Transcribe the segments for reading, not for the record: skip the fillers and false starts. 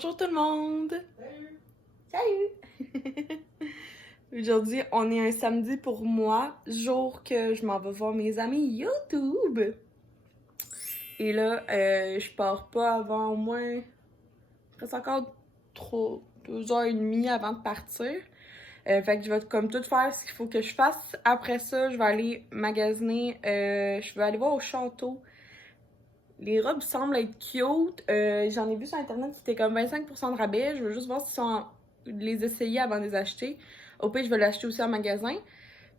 Bonjour tout le monde! Salut! Aujourd'hui, on est un samedi pour moi, jour que je m'en vais voir mes amis YouTube. Et là, je pars pas avant au moins, il reste encore 2h30 avant de partir. Fait que je vais comme tout faire ce qu'il faut que je fasse. Après ça, je vais aller magasiner, je vais aller voir au château. Les robes semblent être cute. J'en ai vu sur internet qui était comme 25% de rabais. Je veux juste voir les essayer avant de les acheter. Au pire, je vais l'acheter aussi en magasin.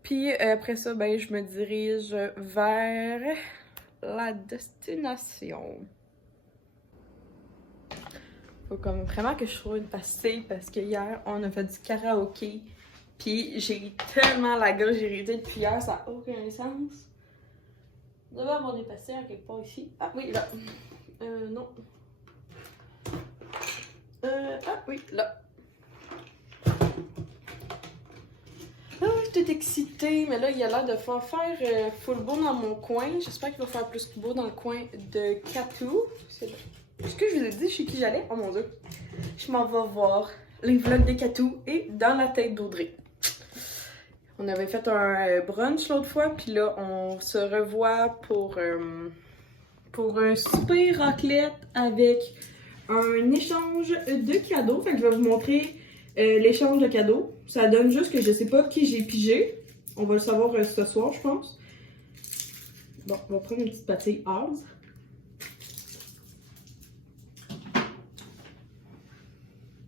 Puis après ça, ben, je me dirige vers la destination. Faut comme vraiment que je trouve une pastille parce que hier, on a fait du karaoké. Puis j'ai tellement la gorge irritée depuis hier, ça n'a aucun sens. Il devait avoir des pastilles en quelque part ici. Ah oui, là. Non. Ah oui, là. Ah, je suis excitée, mais là, il a l'air de faire full beau dans mon coin. J'espère qu'il va faire plus beau dans le coin de Catou. Est-ce que je vous ai dit chez qui j'allais? Oh mon dieu. Je m'en vais voir les vlogs de Catou et dans la tête d'Audrey. On avait fait un brunch l'autre fois, puis là, on se revoit pour un super raclette avec un échange de cadeaux. Fait que je vais vous montrer l'échange de cadeaux. Ça donne juste que je sais pas qui j'ai pigé. On va le savoir ce soir, je pense. Bon, on va prendre une petite pâtille Oz.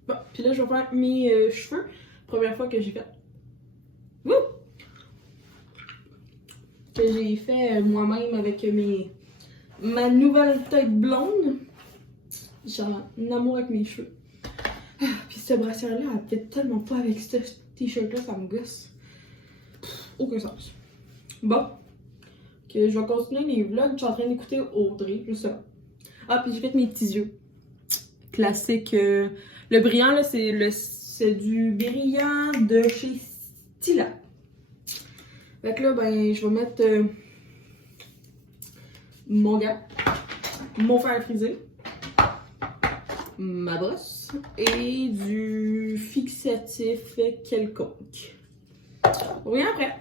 Bon, puis là, je vais faire mes cheveux. Première fois que j'ai fait. Wouh! Que j'ai fait moi-même avec ma nouvelle tête blonde. J'ai un amour avec mes cheveux. Ah, puis ce brassière-là, elle fait tellement pas avec ce t-shirt-là, ça me gosse. Aucun sens. Bon. Que je vais continuer les vlogs. Je suis en train d'écouter Audrey, juste ça. Ah, puis j'ai fait mes petits yeux. Classique. Le brillant, là, c'est du brillant de chez Stila. Fait que là, ben, je vais mettre mon gant, mon fer à friser, ma brosse et du fixatif quelconque. On revient après.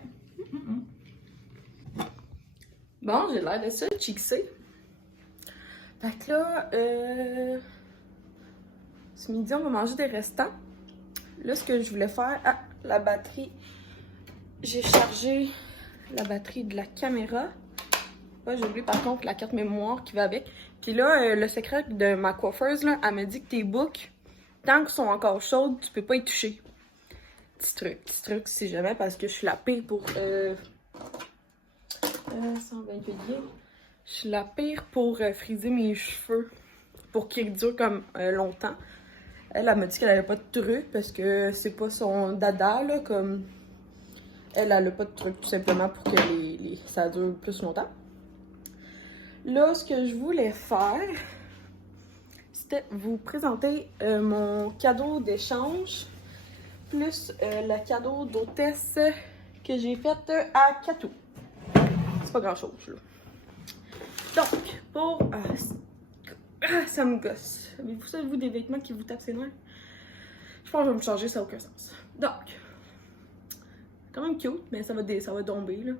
Bon, j'ai l'air de ça, chixé. Fait que là, ce midi, on va manger des restants. Là, ce que je voulais faire... Ah, la batterie... J'ai chargé la batterie de la caméra. Ouais, j'ai oublié par contre la carte mémoire qui va avec. Puis là, le secret de ma coiffeuse, là, elle m'a dit que tes boucles, tant qu'elles sont encore chaudes, tu peux pas y toucher. Petit truc, si jamais, parce que je suis la pire pour... 128 gars. Je suis la pire pour friser mes cheveux, pour qu'ils durent comme longtemps. Elle m'a dit qu'elle avait pas de truc, parce que c'est pas son dada, là, comme... Elle a pas de truc, tout simplement, pour que ça dure plus longtemps. Là, ce que je voulais faire, c'était vous présenter mon cadeau d'échange, plus le cadeau d'hôtesse que j'ai fait à Catou. C'est pas grand-chose, là. Donc, pour... ça me gosse. Avez-vous ça, vous, des vêtements qui vous tapent ses nerfs? Je pense que je vais me changer, ça n'a aucun sens. Donc... quand même cute, mais ça va tomber, là.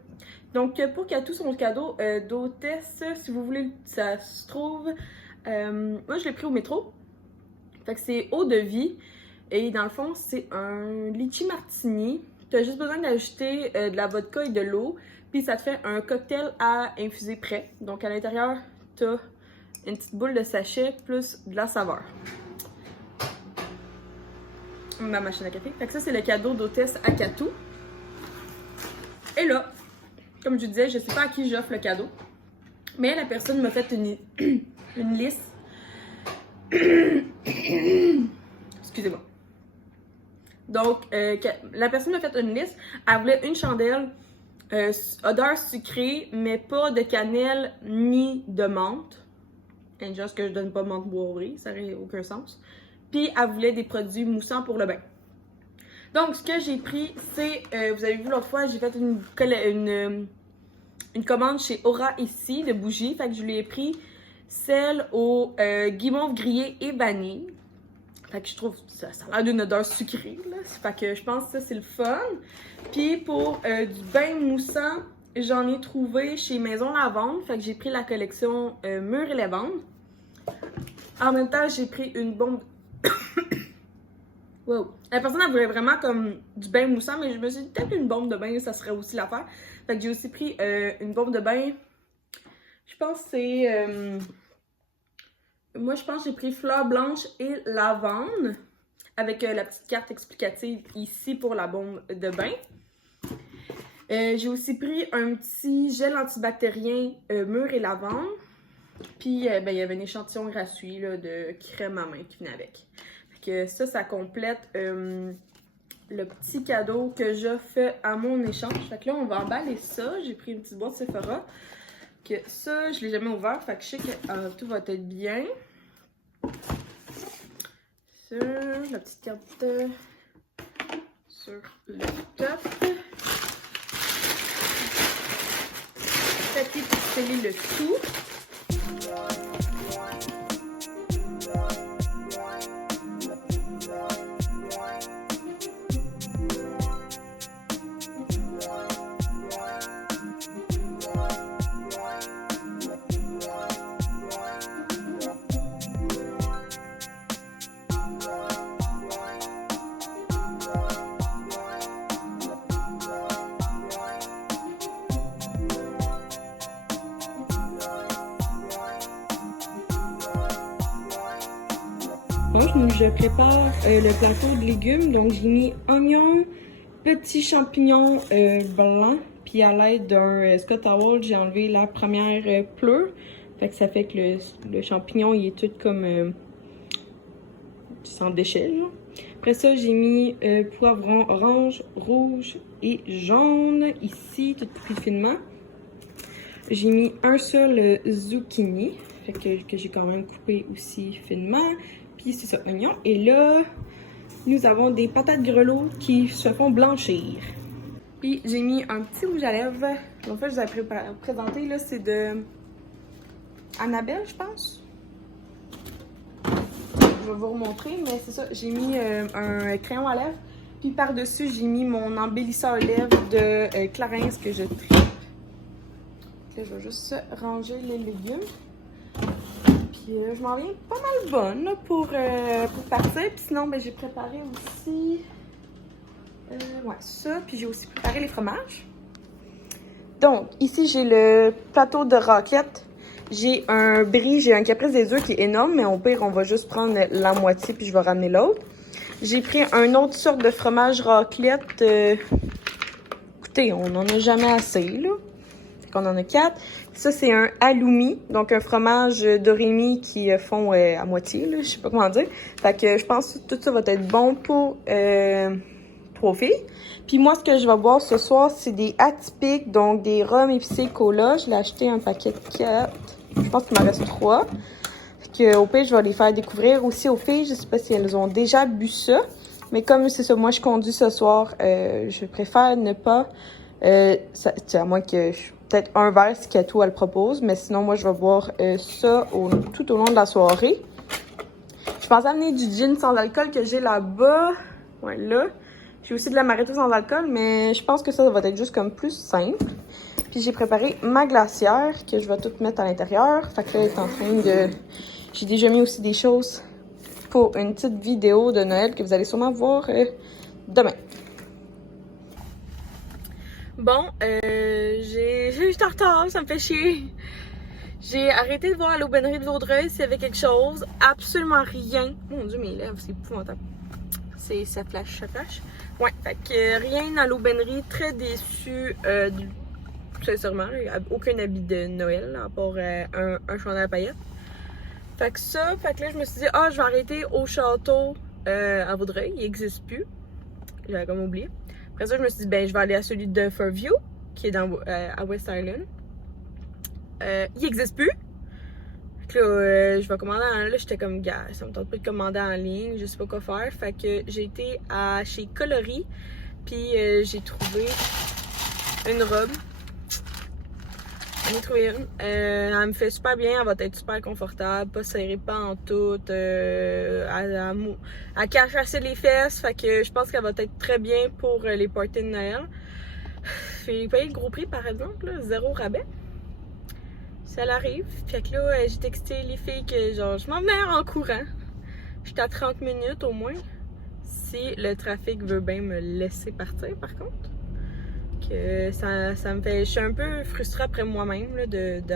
Donc, pour Catou, son cadeau d'hôtesse, si vous voulez, ça se trouve... moi, je l'ai pris au métro. Fait que c'est eau de vie. Et dans le fond, c'est un litchi martini. Tu as juste besoin d'ajouter de la vodka et de l'eau. Puis ça te fait un cocktail à infuser prêt. Donc, à l'intérieur, tu as une petite boule de sachet plus de la saveur. Ma machine à café. Fait que ça, c'est le cadeau d'hôtesse à Catou. Et là, comme je disais, je sais pas à qui j'offre le cadeau, mais la personne m'a fait une liste. Excusez-moi. Donc, la personne m'a fait une liste. Elle voulait une chandelle odeur sucrée, mais pas de cannelle ni de menthe. Et juste que je donne pas menthe boisée, ça n'aurait aucun sens. Puis, elle voulait des produits moussants pour le bain. Donc, ce que j'ai pris, c'est, vous avez vu l'autre fois, j'ai fait une commande chez Aura ici, de bougies. Fait que je lui ai pris celle au guimauve grillé et vanille. Fait que je trouve ça a l'air d'une odeur sucrée, là. Fait que je pense que ça, c'est le fun. Puis pour du bain moussant, j'en ai trouvé chez Maison Lavande. Fait que j'ai pris la collection Mûre et Lavande. En même temps, j'ai pris une bombe... Wow. La personne, elle voulait vraiment comme du bain moussant, mais je me suis dit peut-être une bombe de bain, ça serait aussi l'affaire. Fait que j'ai aussi pris une bombe de bain. Je pense que c'est... Moi, je pense que j'ai pris fleur blanche et lavande. Avec la petite carte explicative ici pour la bombe de bain. J'ai aussi pris un petit gel antibactérien mûre et lavande. Puis, ben, il y avait un échantillon gratuit là, de crème à main qui venait avec. Fait que ça complète le petit cadeau que j'ai fait à mon échange. Fait que là, on va emballer ça. J'ai pris une petite boîte Sephora. Que ça, je l'ai jamais ouvert. Fait que je sais que tout va être bien. Ça, la petite carte sur le top. Papier pour sceller le tout. Donc, je prépare le plateau de légumes. Donc, j'ai mis oignons, petits champignons blancs. Puis, à l'aide d'un Scott Towel, j'ai enlevé la première pleure. Fait que ça fait que le champignon, il est tout comme sans déchets, là. Après ça, j'ai mis poivron orange, rouge et jaune. Ici, tout plus finement. J'ai mis un seul zucchini. Fait que j'ai quand même coupé aussi finement. Puis c'est ça, oignon. Et là, nous avons des patates grelots qui se font blanchir. Puis j'ai mis un petit rouge à lèvres. En fait, je vous ai présenté, là, c'est de Annabelle, je pense. Je vais vous remontrer, mais c'est ça. J'ai mis un crayon à lèvres. Puis par-dessus, j'ai mis mon embellisseur lèvres de Clarins que je tripe. Là, je vais juste ranger les légumes. Puis je m'en viens pas mal bonne là, pour partir. Puis sinon, ben, j'ai préparé aussi ouais, ça. Puis j'ai aussi préparé les fromages. Donc, ici, j'ai le plateau de raclette. J'ai un brie, j'ai un caprice des œufs qui est énorme, mais au pire, on va juste prendre la moitié puis je vais ramener l'autre. J'ai pris une autre sorte de fromage raclette. Écoutez, on n'en a jamais assez, là. Fait qu'on en a 4. Ça, c'est un halloumi, donc un fromage d'Oremi qui fond à moitié, là, je sais pas comment dire. Fait que je pense que tout ça va être bon pour 3 filles. Puis moi, ce que je vais boire ce soir, c'est des atypiques, donc des rhums épicés cola. Je l'ai acheté un paquet de 4. Je pense qu'il m'en reste 3. Fait que, au pire, je vais les faire découvrir aussi aux filles. Je sais pas si elles ont déjà bu ça. Mais comme c'est ça, moi, je conduis ce soir, je préfère ne pas... à moins que... Peut-être un verre si Katou elle propose, mais sinon, moi, je vais boire ça tout au long de la soirée. Je pense amener du gin sans alcool que j'ai là-bas. Ouais, là. J'ai aussi de l'amaretto sans alcool, mais je pense que ça va être juste comme plus simple. Puis j'ai préparé ma glacière que je vais tout mettre à l'intérieur. Fait que là, elle est en train de... J'ai déjà mis aussi des choses pour une petite vidéo de Noël que vous allez sûrement voir demain. Bon, j'ai juste en retard, ça me fait chier. J'ai arrêté de voir à l'aubainerie de Vaudreuil s'il y avait quelque chose. Absolument rien. Mon Dieu, mes lèvres, c'est épouvantable. Ça flash, ça flash. Ouais, fait que rien à l'aubainerie. Très déçue, sincèrement. Aucun habit de Noël, à part un chandail à paillettes. Fait que ça, fait que là, je me suis dit, je vais arrêter au château à Vaudreuil. Il n'existe plus. J'avais comme oublié. Après ça, je me suis dit, ben, je vais aller à celui de Fairview, qui est à West Island. Il n'existe plus. Fait que là, je vais commander en ligne. Là, j'étais comme, gars, ça me tente pas de commander en ligne, je sais pas quoi faire. Fait que j'ai été chez Coloris, puis j'ai trouvé une robe. J'en ai trouvé une. Elle me fait super bien, elle va être super confortable, pas serrée, pas en tout. Elle cache assez les fesses, fait que je pense qu'elle va être très bien pour les parties de Noël. J'ai payé le gros prix par exemple, là, 0 rabais. Ça l'arrive. Fait que là, j'ai texté les filles que genre je m'en venais en courant. J'étais à 30 minutes au moins. Si le trafic veut bien me laisser partir par contre. Que ça me fait. Je suis un peu frustrée après moi-même là,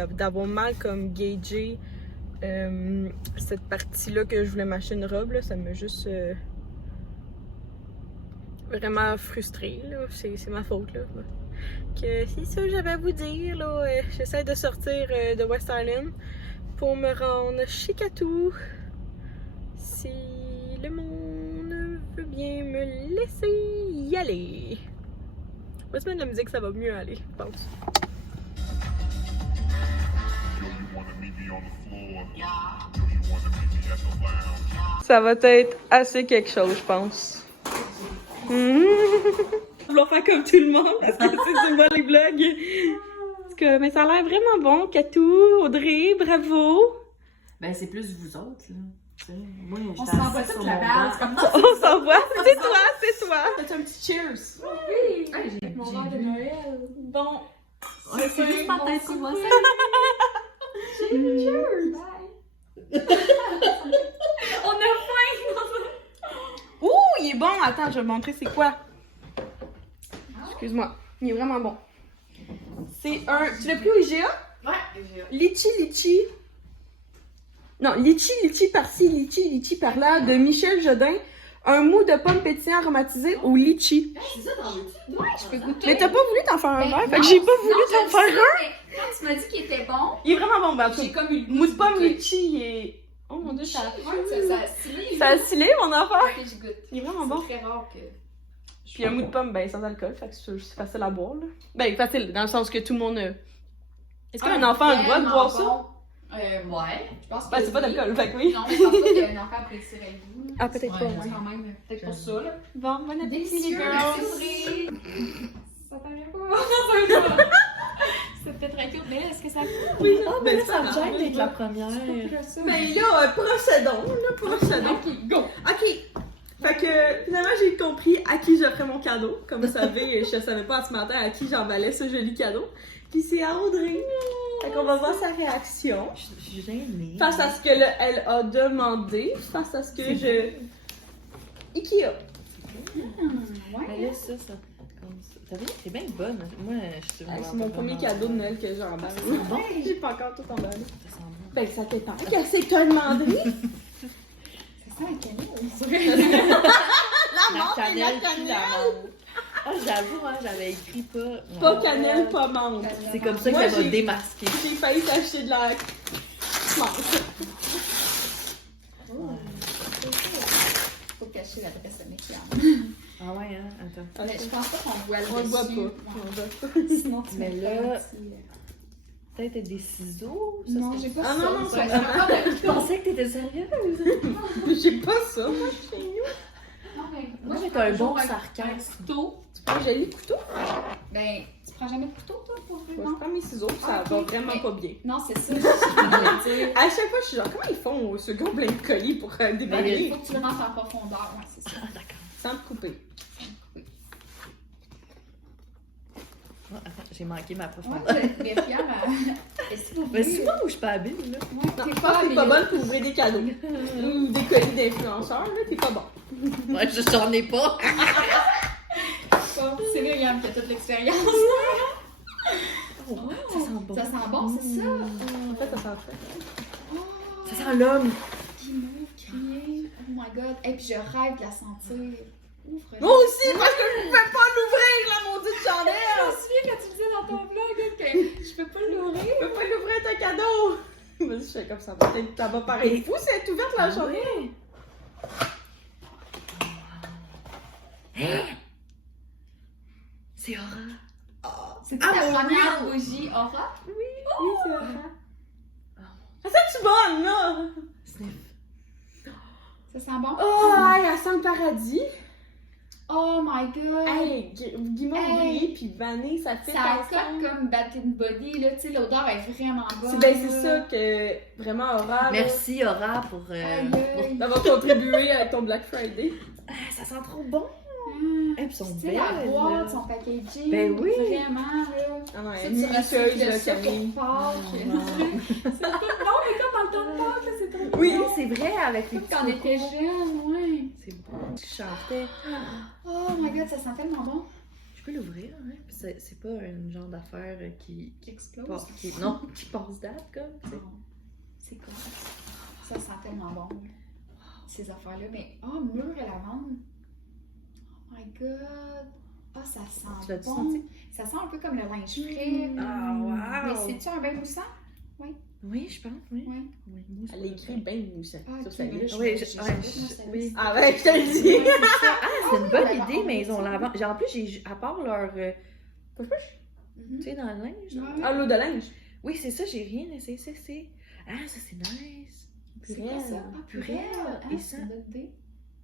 d'avoir mal comme gagé cette partie-là que je voulais m'acheter une robe. Là, ça m'a juste vraiment frustrée. C'est ma faute. Là. Que c'est ça que j'avais à vous dire. Là. J'essaie de sortir de West Island pour me rendre chez Katou. Si le monde veut bien me laisser y aller. On va se mettre de la musique, ça va mieux aller, je pense. Ça va être assez quelque chose, je pense. Je vais faire comme tout le monde parce que c'est souvent les vlogs. Parce que, mais ça a l'air vraiment bon, Katou, Audrey, bravo. Ben, c'est plus vous autres, là. Moi, On s'envoie toute la base. On s'envoie, c'est toi. Faites un petit cheers. Oui! J'ai mon verre de Noël. Bon. C'est juste ma tête qu'on voit ça. Cheers. Bye. On a faim. Ouh, il est bon. Attends, je vais te montrer c'est quoi. Excuse-moi. Il est vraiment bon. C'est un... Tu l'as pris au IGA? Ouais. Litchi. Non, litchi par-ci, litchi par-là, de Michel Jodin. Un mou de pomme pétillant aromatisé au litchi. C'est ça, t'en veux-tu? Ouais, je peux goûter. Mais t'as pas voulu t'en faire un verre, fait que non, j'ai pas voulu non, t'en je faire sais, un. mais quand tu m'as dit qu'il était bon, Il est vraiment bon, ben, j'ai comme eu le mou de pomme goûter. litchi, il est... Oh mon dieu, ça a Ça a stylé. Ça a stylé, mon affaire. Ok, je goûte. Il est vraiment bon. C'est très rare que... Puis un mou de pomme, ben sans alcool, fait que c'est facile à boire, là. Ben facile, dans le sens que tout le monde... Est-ce qu'un enfant a le droit de boire ça? Ouais, je pense que... Ben c'est pas d'alcool, fait que oui. Non, mais je pense pas qu'il y a un enfant apprécié avec vous. Ah, peut-être pas, Ouais, ouais. quand même, peut-être pour ça, là. Bon, bon appétit, les Délicieux, girls. merci. Ça t'en vient pas? Ça te fait très cute, mais est-ce que ça... Oui, Mais là, ça me gêne d'être la première. Ben là, procédons. Ok, go! Ok. Fait que finalement, j'ai compris à qui j'offrais mon cadeau. Comme vous savez, je savais pas ce matin à qui j'emballais ce joli cadeau. Puis c'est à Audrey. Fait qu'on va voir sa réaction. Je suis gênée. Face à ce que elle a demandé. Face à ce que je... Ikea. Ouais. Mais là, ça, comme ça. T'as vu? C'est bien bonne. Moi, je suis vraiment. C'est mon premier cadeau de Noël que j'emballe. Ça sent bon. J'ai pas encore tout emballé. Ça sent bon. Ben, ça dépend. Qu'est-ce que t'as demandé? C'est ça, la cannelle. La menthe et la puis cannelle. la menthe. Ah, j'avoue, hein, j'avais écrit pas. Pas cannelle, pas menthe. C'est comme ça Moi, qu'elle va j'ai- démasquer. J'ai failli t'acheter de la menthe. Faut cacher l'adresse à mes clients. Ah ouais, hein? Attends. Mais je pense pas qu'on voit le On le voit dessus. pas. Ouais. On le voit pas. Sinon, tu Mais mettrais là- un petit, Peut-être des ciseaux? Ça, Non, c'est- j'ai pas Ah ça. non, non, ça. ça- Je pensais que t'étais sérieuse. J'ai pas ça, moi, chez nous. Non, mais Moi, moi, mais je t'as un prends bon toujours sarcasme. Un couteau. Tu prends un joli couteau? Ben, tu prends jamais de couteau, toi, pour vrai? Je Non? prends mes ciseaux, ça Ok, va vraiment mais- pas bien. Non, c'est ça. Je voulais dire. À chaque fois, je suis genre, comment ils font ce gros plein de colis pour Mais déballer il faut que tu le rentres en profondeur. Ouais, c'est ça. Ah, d'accord. sans te couper? Oh, attends, j'ai manqué ma Ouais, profondeur. mais fière à. Et si vous Mais voulez. souvent où je suis pas habile, là. Ouais, Non, t'es je pense que t'es pas habillée. bonne pour ouvrir des cadeaux. Ou des colis d'influenceurs, là, t'es pas bon. Ouais, j'en ai pas. C'est Myriam qui a toute l'expérience. Oh, ça sent bon. Ça sent bon, c'est ça. En fait, ça sent très. Oh, Ça sent l'homme. guimauve, crier. Oh my god. Et puis je rêve de la sentir. Ouvre. Moi aussi, parce que je pouvais pas l'ouvrir, la maudite Je me chandelle! souviens quand tu disais dans ton vlog que je peux pas l'ouvrir. Je peux pas l'ouvrir ton cadeau! Vas-y, je fais comme ça. Peut-être que ça va paraître fou si elle est ouverte la chandelle. C'est Aura. C'est Ah, ta mon première Dieu. bougie aura. Oui, c'est vrai. Ah, ça, tu bonne, là! Sniff. Ça sent bon? Oh, elle sent le paradis. Oh my god! Hey, guimauve Hey. gris puis vanille, ça fait Ça ensemble. cote comme Bath and Body, là, tu sais, l'odeur est vraiment bonne. C'est ça que vraiment Aura Merci Aura pour d'avoir contribué avec ton Black Friday. Ah, ça sent trop bon. Hum. Et puis sont Tu sais, belles. la boîte, là. son packaging, Ben oui. vraiment, là. Ah ouais, Ça, une tu reçois recueilleuse, là, ça Camille. pour Pâques. Ah, wow. C'est tout bon, mais comme dans le temps de Pâques, là, c'est trop Oui, bon. c'est vrai, avec les petits Quand on était cocos. jeunes, ouais. C'est bon. Tu chantais. Oh my god, ça sent tellement bon. Je peux l'ouvrir, hein? Puis c'est pas un genre d'affaire qui Qui explose. non, qui passe date, comme, tu sais. Non. C'est cool. Ça sent tellement bon. Ces affaires-là. Mais, oh, mûre et lavande. Oh my god. Ah, ça Tu sent l'as-tu bon. senti? Ça sent un peu comme le linge frais. Ah, wow! Mais c'est-tu un bain moussant? Oui, je pense, oui. Oui. Oui, moi, Elle écrit bien moussant. Ah, Ça, ok, ça mais là, lit. je- Oui, j'ai jamais vu mon service. oui. Ah ouais, je te le dis. Oui, c'est ça. Ah, c'est une bonne oui, idée, lavande, mais ils ont aussi. lavande. En plus, j'ai, à part leur. Mhm. Tu sais, dans le linge. là. Ouais. Ah, l'eau de linge. Oui, c'est ça, j'ai rien essayé. C'est. Ah, ça, c'est nice. C'est quoi ça? Ah, Purée. Ah, Et c'est ça? une bonne idée.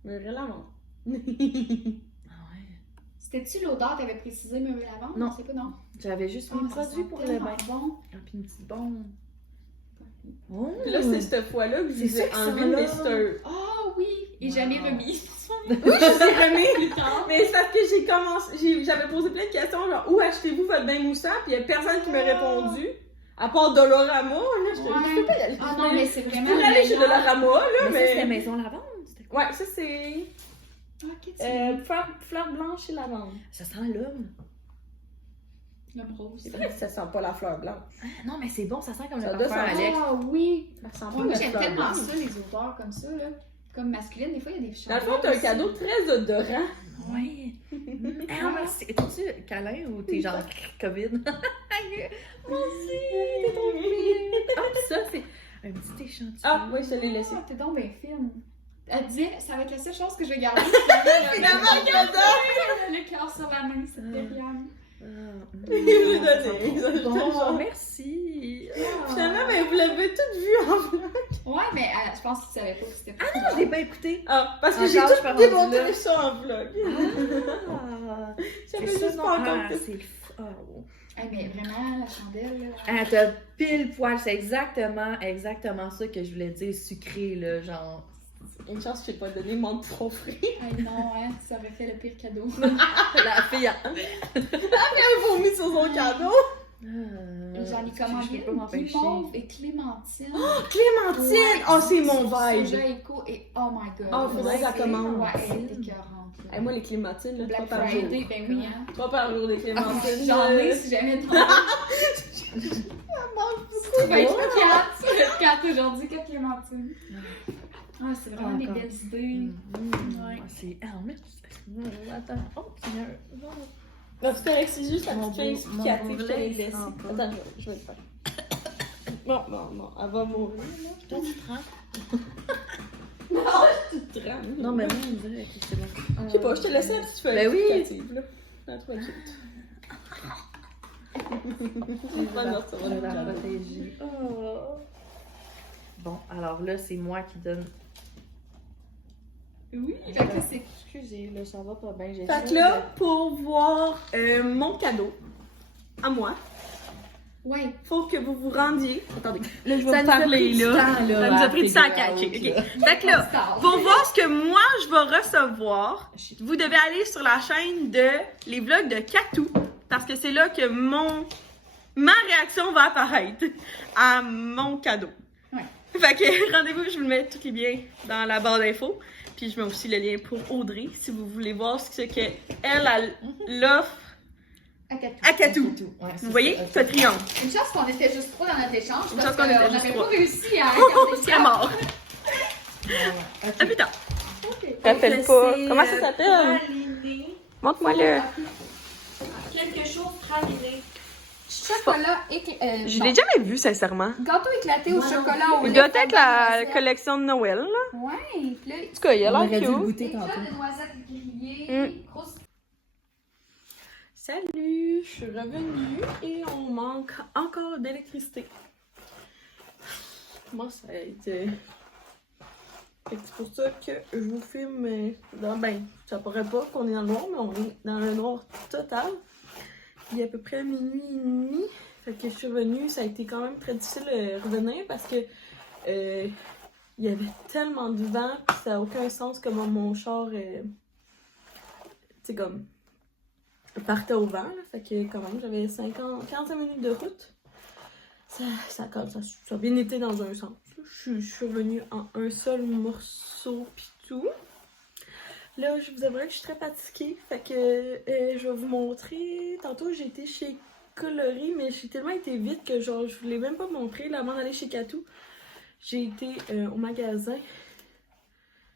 Mais vraiment. Ah, ouais. C'était-tu l'odeur que t'avais précisé, mûre et lavande? Non. Je sais pas, non. J'avais juste Ah, mis ça produit sent pour le tellement bain. bon. Ah, puis une petite bombe. Oh! Puis là, c'est cette fois-là que je C'est vous ai ça qui enlevé sent le là. Ah Mister. oui! Et Wow. jamais remis. Oui, je l'ai remis. Plus tard. Mais c'est parce que j'avais posé plein de questions, genre où achetez-vous votre bain moussant? Puis il y a personne qui m'a répondu. À part Dolorama, là, je peux pas y aller. Ah non, mais c'est Je vraiment. pourrais aller chez meilleur. Dolorama, là, Mais ça, c'était mais. Maison Lavande. C'était quoi? Ouais, ça c'est. Ok, tu Fleur blanche et lavande. Ça sent l'homme. l'homme rose. C'est vrai que ça sent pas la fleur blanche. Ah, non, mais c'est bon, ça sent comme Ça le doit parfum sentir. Alex. Ah oui! Ça sent pas Moi, la j'aime fleur tellement blanche. ça, les odeurs comme ça, là. Comme masculine, des fois, il y a des Dans le fond, t'as un cadeau très odorant. Oui. Ah, merci. Es-tu câlin ou t'es genre COVID? Mon Dieu, t'es trop fine. Ah, puis ça, c'est un petit échantillon. Ah, oui, je te l'ai laissé. Ah, t'es donc bien fine. Elle disait, ça va être la seule chose que je vais garder. Finalement, Le cœur sur la main, c'est terrible. Je l'ai donné. Ça, je te Bon, jure. merci. Finalement, mais vous l'avez toutes vu en vlog. Ouais, mais je pense que tu savais pas que c'était Ah non, je l'ai pas écouté. Ah, parce que Encore, j'ai je suis pas tout rendue démontré là. ça en vlog. Ah, J'avais c'est ça, juste non? pas Ah, encore. c'est ah, bon. Mais vraiment, la chandelle, là. Ah, t'as pile poil, c'est exactement ça que je voulais dire, sucré, là, genre. Une chance que je t'ai pas donné mon trop frais. Ah non, hein, ça aurait fait le pire cadeau. La fille a... Elle vomi sur son cadeau. J'en ai je commandé peux pas m'empêcher. guimauve et clémentine. Clémentine! Ouais, Oh, c'est mon Soja vibe. Eco et oh my god. Oh, faudrait que je la commande. Ouais, elle est écœurante. là. Hey, moi, les clémentines, là, Black 3 par jour. Friday, ben oui, hein. 3 par jour, des Ah, clémentines. J'en ai si jamais t'en as. Tu vas être 4. Tu vas être 4 aujourd'hui, 4 clémentines. Ah, c'est vraiment des Encore. belles idées. Ouais. C'est... Ah, mais... Attends. Oh, Seigneur. Non. Non, c'est correct, c'est juste la Mon petite feuille beau- explicative, mon je te l'ai beau laissée. laisse en Attends, je vais le faire. Bon, elle va mourir, là. Toi, tu te rends? Tu te rends. Non, mais moi, on dirait que c'est bon. Je sais pas, je te laissais la petite feuille Ben oui. explicative, là. La trop cute. C'est pas notre, ça va Je le vais la faire. protéger. Oh. Bon, alors là, c'est moi qui donne. Oui, fait que là, c'est. Excusez, là, ça va pas bien. J'ai Fait que là, pour voir mon cadeau à moi, Ouais. faut que vous vous rendiez. Attendez, là, je vais Ça vous nous a parler, pris du là. temps, là, Ça nous a à pris du temps à figure catcher. out, Ok. Fait que là, pour voir ce que moi je vais recevoir, vous devez aller sur la chaîne de les vlogs de Katou parce que c'est là que ma réaction va apparaître à mon cadeau. Ouais. Fait que rendez-vous, je vous mets tous les liens dans la barre d'infos. Puis je mets aussi le lien pour Audrey si vous voulez voir ce qu'elle l'offre à Katou. Ouais, Vous voyez, ça triomphe. Une chance qu'on était juste 3 dans notre échange. Une Parce chance qu'on était qu'on juste n'avait trois. pas réussi à Oh, garder c'est mort. À plus tard. T'appelles pas. Comment ça s'appelle? Montre-moi-le. Quelque chose praliné. Chocolat éclaté. Je l'ai jamais vu, sincèrement. Gâteau éclaté au chocolat au Il lait. doit être la collection de Noël, là. Ouais, puis là, En tout cas, il a On l'air aurait dû le cute. goûter éclat tantôt. de noisettes grillées. Grosse. Salut, je suis revenue et on manque encore d'électricité. Comment ça a été? Fait que c'est pour ça que je vous filme ben, ça paraît pas qu'on est dans le noir, mais on est dans le noir total. Il est à peu près minuit et demi. Fait que je suis revenue, ça a été quand même très difficile de revenir parce que il y avait tellement de vent, pis ça n'a aucun sens comment mon char, tu sais, comme, partait au vent, là. Fait que quand même, j'avais 45 minutes de route. Ça a bien été dans un sens. Je suis revenue en un seul morceau pis tout. Là, je vous avouerai que je suis très fatiguée. Fait que je vais vous montrer. Tantôt, j'ai été chez Coloris, mais j'ai tellement été vite que genre, je voulais même pas montrer. Là, avant d'aller chez Katou, j'ai été au magasin.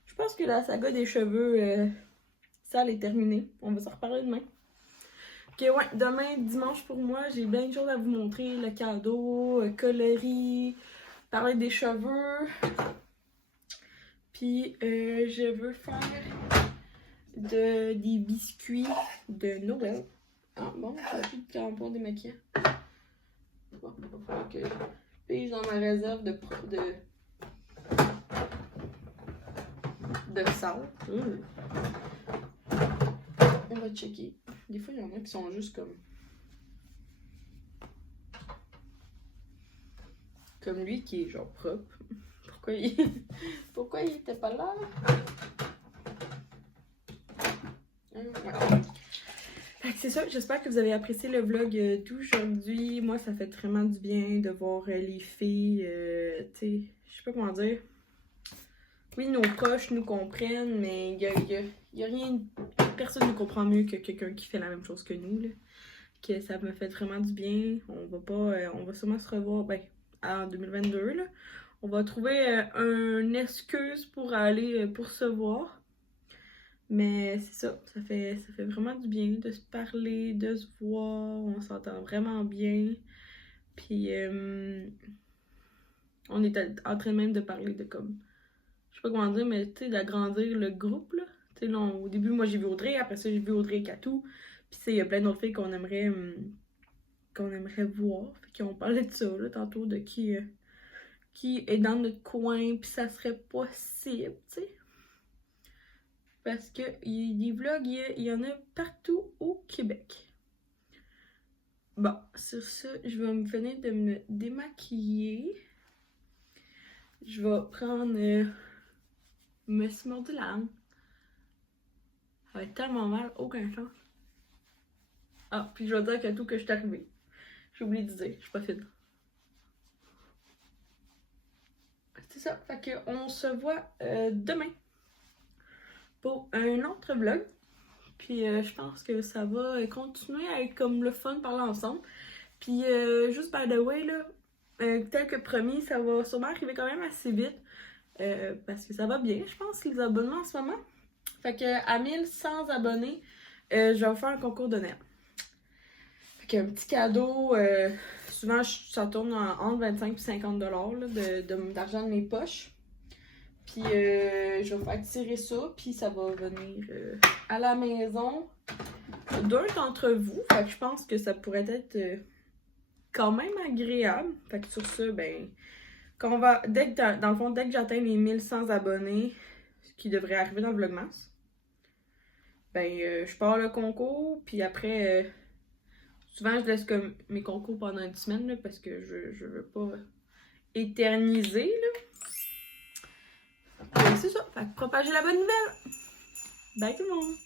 Je pense que la saga des cheveux, ça, elle est terminée. On va s'en reparler demain. Ok, ouais, demain, dimanche pour moi, j'ai plein de choses à vous montrer. Le cadeau, Coloris, parler des cheveux. Puis, je veux faire des biscuits de Noël. Ah bon, j'ai plus de tampons démaquillants. Bon, il va falloir que je pige dans ma réserve de sable. On va checker. Des fois, il y en a qui sont juste comme lui qui est genre propre. Pourquoi il était pas là? Ouais. C'est ça, j'espère que vous avez apprécié le vlog d'aujourd'hui. Moi, ça fait vraiment du bien de voir les filles, tu sais, je sais pas comment dire. Oui, nos proches nous comprennent, mais il y a rien, personne ne comprend mieux que quelqu'un qui fait la même chose que nous, là. Que ça me fait vraiment du bien. On va sûrement se revoir, ben, en 2022, là. On va trouver une excuse pour aller pour se voir. Mais c'est ça, ça fait vraiment du bien de se parler, de se voir, on s'entend vraiment bien. Puis on est en train même de parler de comme, je sais pas comment dire, mais tu sais, d'agrandir le groupe, là. Tu sais, là, au début, moi j'ai vu Audrey, après ça j'ai vu Audrey et Katou. Puis tu sais, il y a plein d'autres filles qu'on aimerait voir. Fait qu'on parlait de ça, là, tantôt, de qui est dans notre coin, puis ça serait possible, tu sais. Parce que des vlogs, il y en a partout au Québec. Bon, sur ça, je vais me finir de me démaquiller. Je vais prendre... me suis mordu la langue. Ça va être tellement mal, aucun chance. Ah, puis je vais dire que tout que je suis arrivée. J'ai oublié de dire, je suis pas fine. C'est ça, fait qu'on se voit demain pour un autre vlog. Puis je pense que ça va continuer à être comme le fun parler ensemble. Puis juste by the way, là, tel que promis, ça va sûrement arriver quand même assez vite. Parce que ça va bien, je pense, les abonnements en ce moment. Fait que à 1100 abonnés, je vais vous faire un concours de nerfs. Fait qu'un petit cadeau, souvent ça tourne entre 25 et 50 $ d'argent de mes poches. Puis je vais faire tirer ça, puis ça va venir à la maison d'un d'entre vous. Fait que je pense que ça pourrait être quand même agréable. Fait que sur ça, ben, dans le fond, dès que j'atteins les 1100 abonnés, ce qui devrait arriver dans le Vlogmas, ben, je pars le concours, puis après, souvent je laisse comme mes concours pendant une semaine, là, parce que je veux pas éterniser, là. C'est ça, fait que propagez la bonne nouvelle. Bye tout le monde!